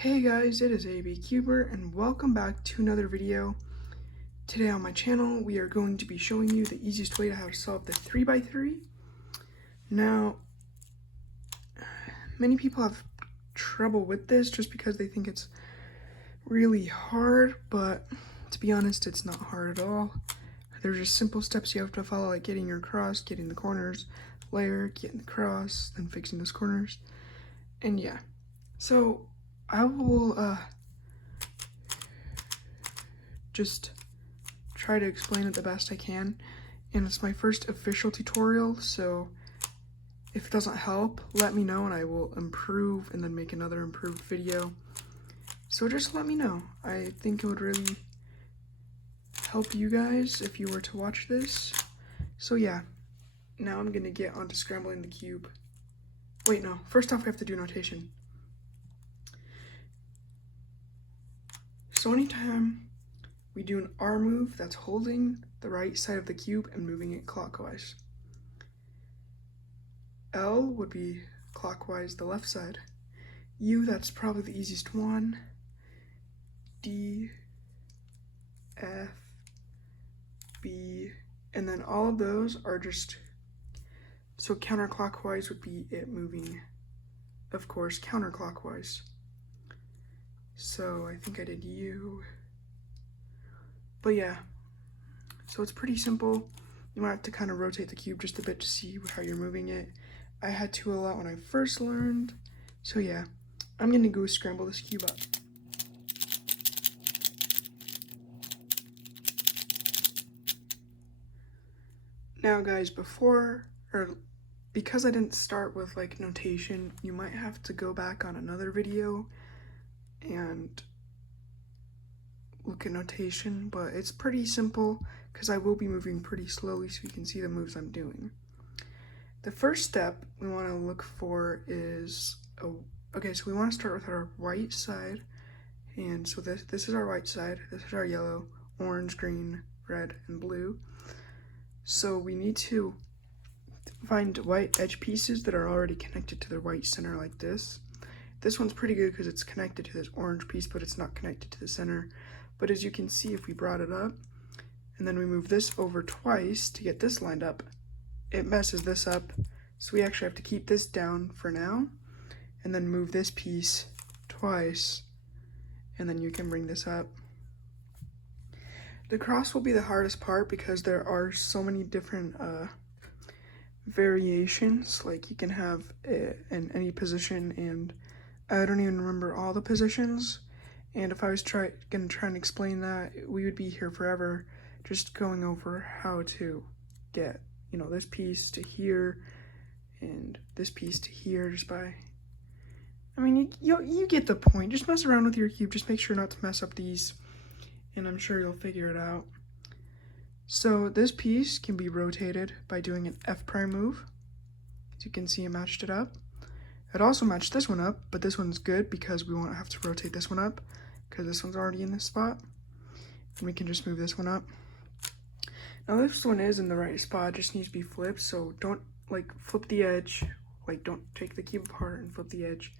Hey guys, it is AB Cuber and welcome back to another video. Today on my channel we are going to be showing you the easiest way to how to solve the 3x3. Now, many people have trouble with this just because they think it's really hard, but to be honest, it's not hard at all. There's just simple steps you have to follow, like getting your cross, getting the corners, layer, getting the cross, then fixing those corners, and yeah. So I will just try to explain it the best I can, and it's my first official tutorial, so if it doesn't help, let me know and I will improve and then make another improved video. So just let me know. I think it would really help you guys if you were to watch this. So yeah, now I'm gonna get onto scrambling the cube. Wait, no, first off we have to do notation. So anytime we do an R move, that's holding the right side of the cube and moving it clockwise. L would be clockwise, the left side. U, that's probably the easiest one. D, F, B, and then all of those are just, so counterclockwise would be it moving, of course, counterclockwise. So I think I did U. But yeah, so it's pretty simple. You might have to kind of rotate the cube just a bit to see how you're moving it. I had to a lot when I first learned. So yeah, I'm gonna go scramble this cube up. Now guys, because I didn't start with like notation, you might have to go back on another video and look at notation, but it's pretty simple because I will be moving pretty slowly so you can see the moves I'm doing. The first step we want to look for is, okay, so we want to start with our right side, and so this is our right side, this is our yellow, orange, green, red, and blue. So we need to find white edge pieces that are already connected to the right center like this. This one's pretty good because it's connected to this orange piece, but it's not connected to the center. But as you can see, if we brought it up, and then we move this over twice to get this lined up, it messes this up. So we actually have to keep this down for now, and then move this piece twice, and then you can bring this up. The cross will be the hardest part because there are so many different variations. Like you can have it in any position, and I don't even remember all the positions. And if I was gonna try and explain that, we would be here forever just going over how to get, you know, this piece to here and this piece to here just by, I mean, you get the point. Just mess around with your cube, just make sure not to mess up these, and I'm sure you'll figure it out. So this piece can be rotated by doing an F prime move. As you can see, I matched it up. It also matched this one up, but this one's good because we won't have to rotate this one up because this one's already in this spot. And we can just move this one up. Now this one is in the right spot, it just needs to be flipped, so don't like flip the edge. Like don't take the cube apart and flip the edge.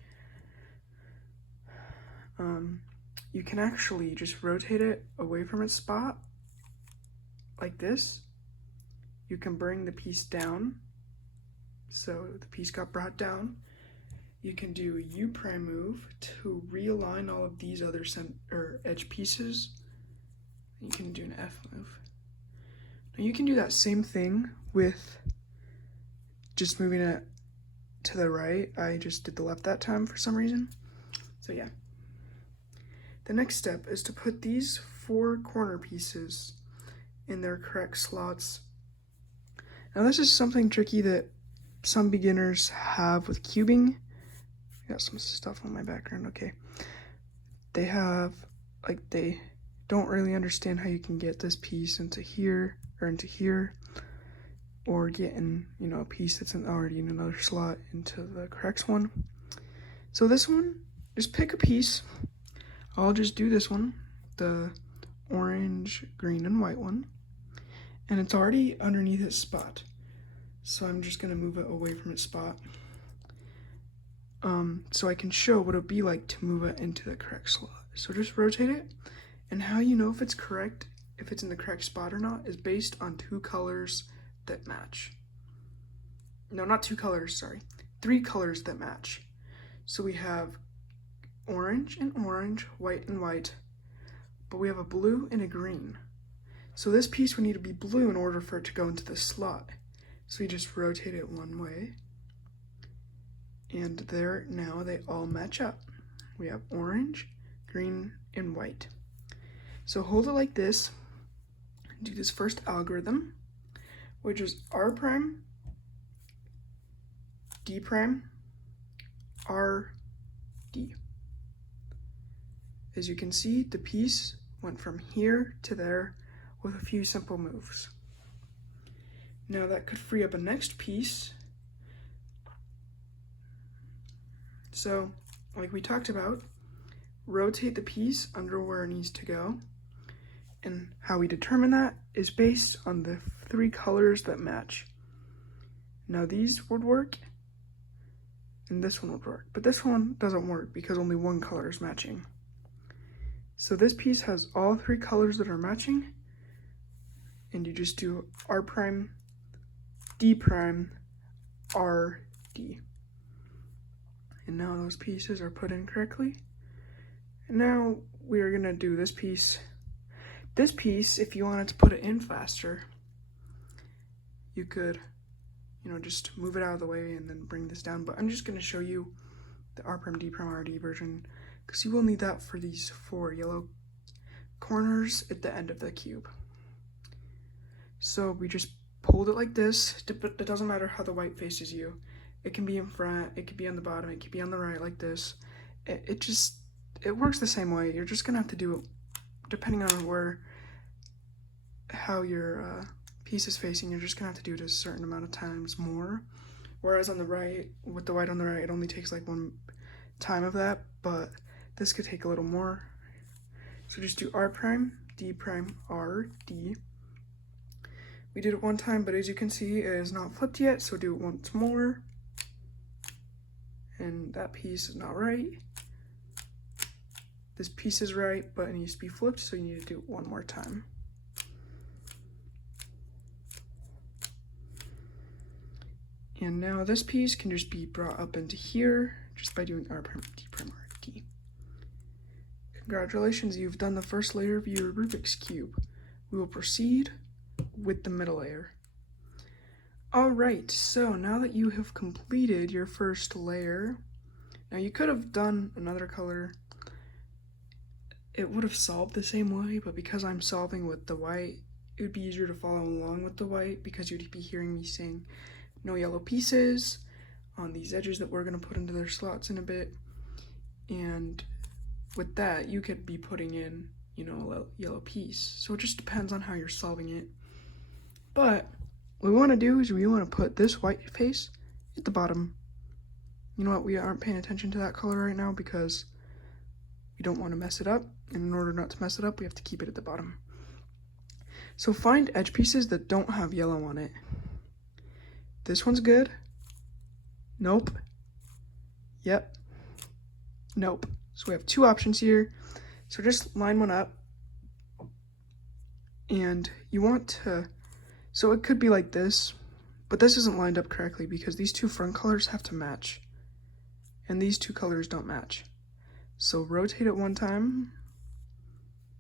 You can actually just rotate it away from its spot like this. You can bring the piece down, so the piece got brought down. You can do a U prime move to realign all of these other edge pieces. You can do an F move. Now you can do that same thing with just moving it to the right. I just did the left that time for some reason. So yeah. The next step is to put these 4 corner pieces in their correct slots. Now this is something tricky that some beginners have with cubing. Got some stuff on my background, okay. They don't really understand how you can get this piece into here, or into here, or getting, you know, a piece that's already in another slot into the correct one. So this one, just pick a piece. I'll just do this one, the orange, green, and white one, and it's already underneath its spot. So I'm just gonna move it away from its spot. so I can show what it would be like to move it into the correct slot. So just rotate it, and how you know if it's correct, if it's in the correct spot or not, is based on two colors that match. No, not two colors, sorry. 3 colors that match. So we have orange and orange, white and white, but we have a blue and a green. So this piece would need to be blue in order for it to go into the slot. So we just rotate it one way, and there, now they all match up. We have orange, green, and white. So hold it like this, do this first algorithm, which is R prime, D prime, R, D. As you can see, the piece went from here to there with a few simple moves. Now that could free up a next piece. So, like we talked about, rotate the piece under where it needs to go. And how we determine that is based on the 3 colors that match. Now these would work, and this one would work, but this one doesn't work because only one color is matching. So this piece has all 3 colors that are matching, and you just do R prime, D prime, R, D. And now those pieces are put in correctly. And now we are gonna do this piece. This piece, if you wanted to put it in faster, you could, just move it out of the way and then bring this down. But I'm just gonna show you the R prime, D prime, R, D version, because you will need that for these 4 yellow corners at the end of the cube. So we just hold it like this. It doesn't matter how the white faces you. It can be in front, it could be on the bottom, it could be on the right like this. It works the same way. You're just gonna have to do it depending on how your piece is facing. You're just gonna have to do it a certain amount of times more. Whereas on the right, with the white on the right, it only takes like 1 time of that, but this could take a little more. So just do R prime, D prime, R, D. We did it 1 time, but as you can see, it is not flipped yet, so do it once more. And that piece is not right. This piece is right, but it needs to be flipped, so you need to do it 1 more time. And now this piece can just be brought up into here just by doing R prime, D prime, R, D. Congratulations, you've done the first layer of your Rubik's Cube. We will proceed with the middle layer. Alright, so now that you have completed your first layer, now you could have done another color. It would have solved the same way, but because I'm solving with the white, it would be easier to follow along with the white because you'd be hearing me saying no yellow pieces on these edges that we're going to put into their slots in a bit. And with that, you could be putting in, a yellow piece. So it just depends on how you're solving it. But what we want to do is we want to put this white face at the bottom. You know what? We aren't paying attention to that color right now because we don't want to mess it up. And in order not to mess it up, we have to keep it at the bottom. So find edge pieces that don't have yellow on it. This one's good. Nope. Yep. Nope. So we have 2 options here. So just line one up. And you want to, so it could be like this, but this isn't lined up correctly because these 2 front colors have to match. And these 2 colors don't match. So rotate it 1 time,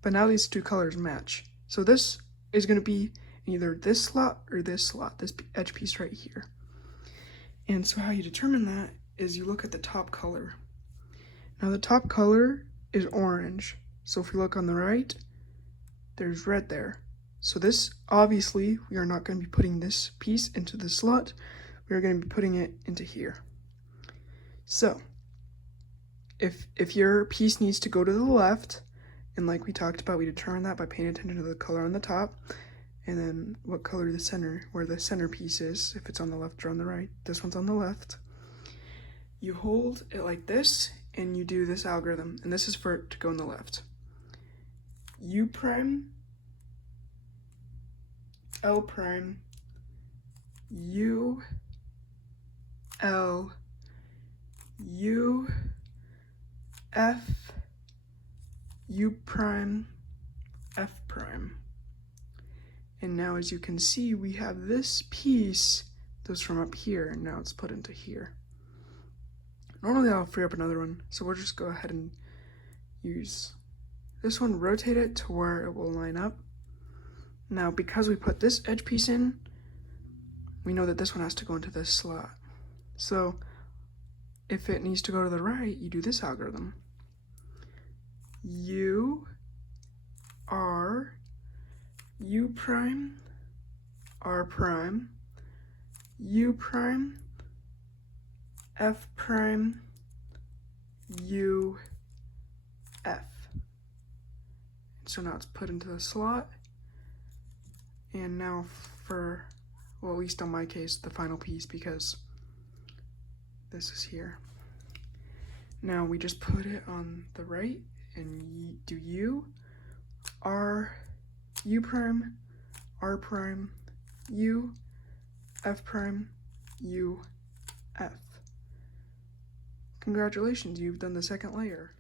but now these 2 colors match. So this is going to be either this slot or this slot, this edge piece right here. And so how you determine that is you look at the top color. Now the top color is orange. So if you look on the right, there's red there. So this, obviously, we are not going to be putting this piece into the slot. We are going to be putting it into here. So if your piece needs to go to the left, and like we talked about, we determine that by paying attention to the color on the top, and then what color where the center piece is, if it's on the left or on the right. This one's on the left. You hold it like this, and you do this algorithm, and this is for it to go on the left. U prime, L prime, U, L, U, F, U prime, F prime. And now as you can see, we have this piece that was from up here, and now it's put into here. Normally I'll free up another one, so we'll just go ahead and use this one, rotate it to where it will line up. Now because we put this edge piece in, we know that this one has to go into this slot. So if it needs to go to the right, you do this algorithm. U, R, U prime, R prime, U prime, F prime, U, F. So now it's put into the slot. And now for, well, at least on my case, the final piece, because this is here. Now we just put it on the right and do U, R, U prime, R prime, U, F prime, U, F. Congratulations, you've done the second layer.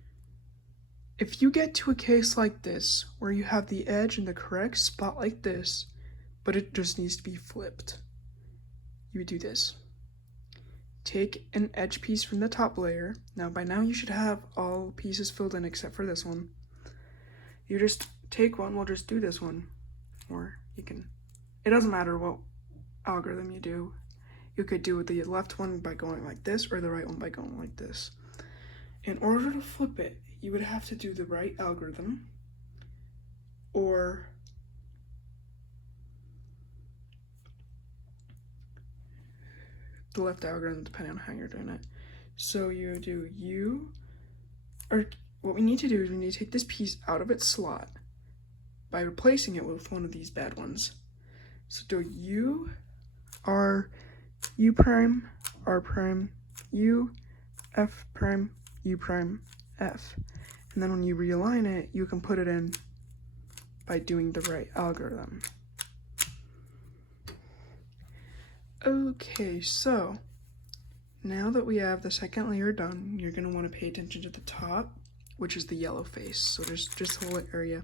If you get to a case like this, where you have the edge in the correct spot like this, but it just needs to be flipped, you do this. Take an edge piece from the top layer. Now by now you should have all pieces filled in except for this one. You just take one, we'll just do this one. Or you can, it doesn't matter what algorithm you do. You could do the left one by going like this, or the right one by going like this. In order to flip it, you would have to do the right algorithm, or the left algorithm, depending on how you're doing it. So you do U, or what we need to do is we need to take this piece out of its slot by replacing it with one of these bad ones. So do U, R, U prime, R prime, U, F prime, U prime, F. And then when you realign it, you can put it in by doing the right algorithm. Okay, so now that we have the second layer done, you're going to want to pay attention to the top, which is the yellow face. So there's just a whole area.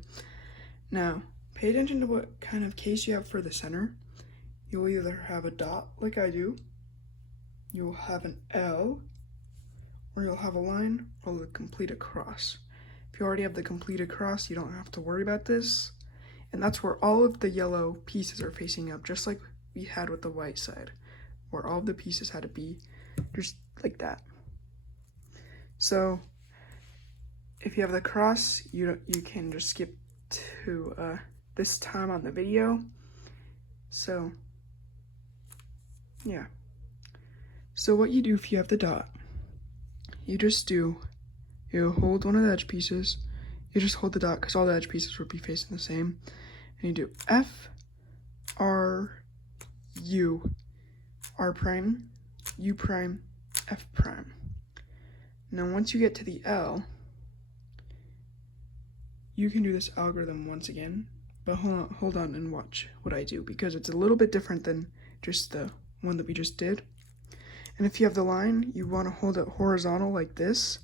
Now, pay attention to what kind of case you have for the center. You'll either have a dot like I do, you'll have an L, or you'll have a line, or the complete across. If you already have the complete across, you don't have to worry about this. And that's where all of the yellow pieces are facing up, just like we had with the white side, where all of the pieces had to be just like that. So if you have the cross, you can just skip to this time on the video. So yeah. So what you do if you have the dot, you hold one of the edge pieces, you just hold the dot because all the edge pieces would be facing the same, and you do F, R, U, R prime, U prime, F prime. Now once you get to the L, you can do this algorithm once again, but hold on and watch what I do, because it's a little bit different than just the one that we just did. And if you have the line, you want to hold it horizontal like this,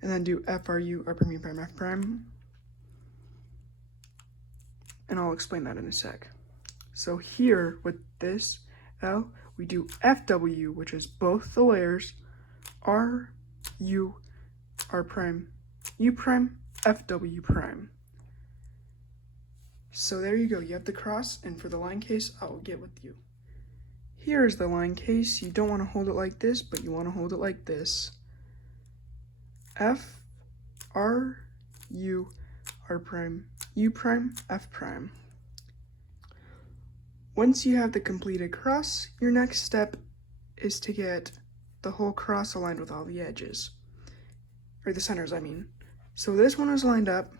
and then do F, R, U, R prime, U prime, F prime. And I'll explain that in a sec. So here with this L, we do FW, which is both the layers, R, U, R prime, U prime, FW prime. So there you go, you have the cross, and for the line case, I'll get with you. Here is the line case. You don't want to hold it like this, but you want to hold it like this. F, R, U, R prime, U prime, F prime. Once you have the completed cross, your next step is to get the whole cross aligned with all the edges. Or the centers, I mean. So this one is lined up,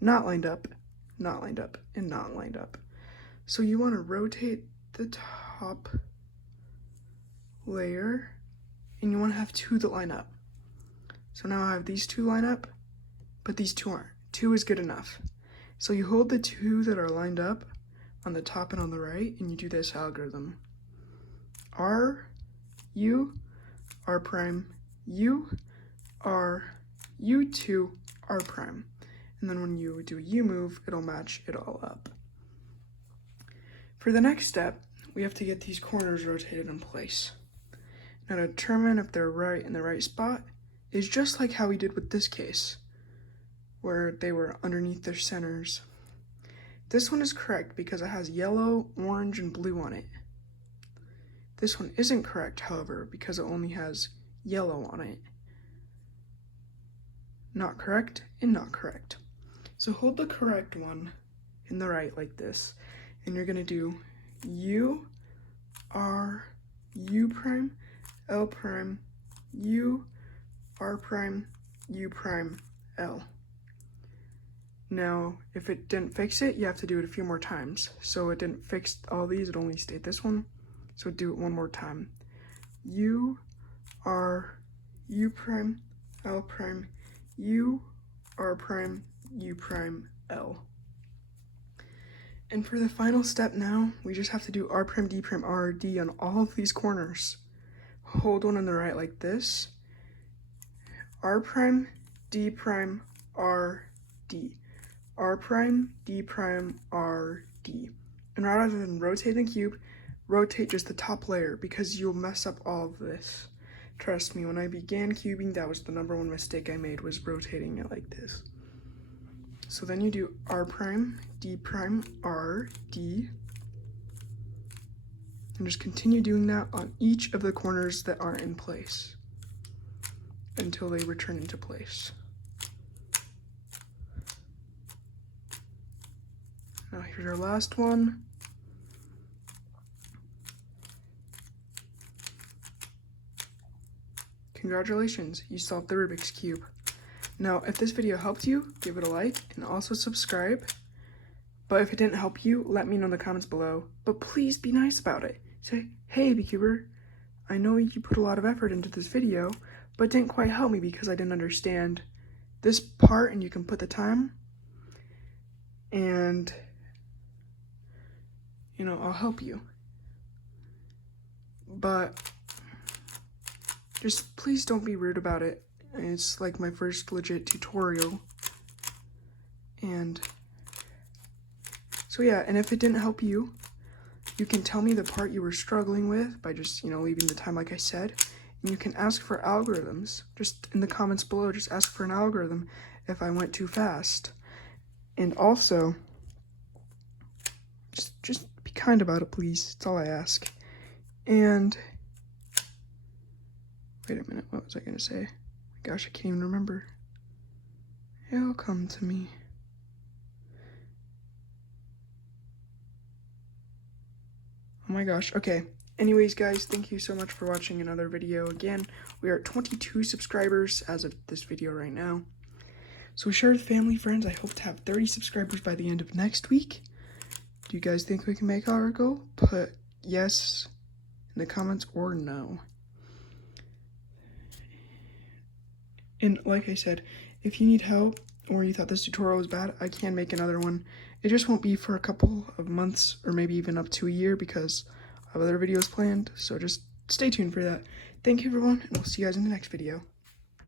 not lined up, not lined up, and not lined up. So you want to rotate the top layer, and you want to have two that line up. So now I have these two line up, but these two aren't. Two is good enough. So you hold the two that are lined up on the top and on the right, and you do this algorithm. R, U, R prime, U, R, U2, R prime. And then when you do a U move, it'll match it all up. For the next step, we have to get these corners rotated in place. Now to determine if they're right in the right spot is just like how we did with this case, where they were underneath their centers. This one is correct because it has yellow, orange, and blue on it. This one isn't correct, however, because it only has yellow on it. Not correct and not correct. So hold the correct one in the right like this, and you're gonna do U, R, U prime, L prime, U, R prime, U prime, L. Now, if it didn't fix it, you have to do it a few more times. So it didn't fix all these, it only stayed this one. So do it one more time. U, R, U prime, L prime, U, R prime, U prime, L. And for the final step now, we just have to do R prime, D prime, R, D on all of these corners. Hold one on the right like this. R prime, D prime, R, D. R prime, D prime, R, D. And rather than rotate the cube, rotate just the top layer because you'll mess up all of this. Trust me, when I began cubing, that was the #1 mistake I made, was rotating it like this. So then you do R prime, D prime, R, D. And just continue doing that on each of the corners that aren't in place until they return into place. Now here's our last one. Congratulations, you solved the Rubik's Cube. Now, if this video helped you, give it a like and also subscribe. But if it didn't help you, let me know in the comments below. But please be nice about it. Say, hey Beekeeper, I know you put a lot of effort into this video, but it didn't quite help me because I didn't understand this part, and you can put the time. And, you know, I'll help you. But just please don't be rude about it. It's like my first legit tutorial. And so yeah, and if it didn't help you, you can tell me the part you were struggling with by just, you know, leaving the time like I said. And you can ask for algorithms. Just in the comments below, just ask for an algorithm if I went too fast. And also, just be kind about it, please. That's all I ask. And wait a minute, what was I gonna say? Gosh, I can't even remember. It'll come to me. Oh my gosh, okay. Anyways, guys, thank you so much for watching another video. Again, we are at 22 subscribers as of this video right now. So share with family, friends. I hope to have 30 subscribers by the end of next week. Do you guys think we can make our goal? Put yes in the comments or no. And like I said, if you need help or you thought this tutorial was bad, I can make another one. It just won't be for a couple of months or maybe even up to a year because I have other videos planned. So just stay tuned for that. Thank you everyone, and we'll see you guys in the next video.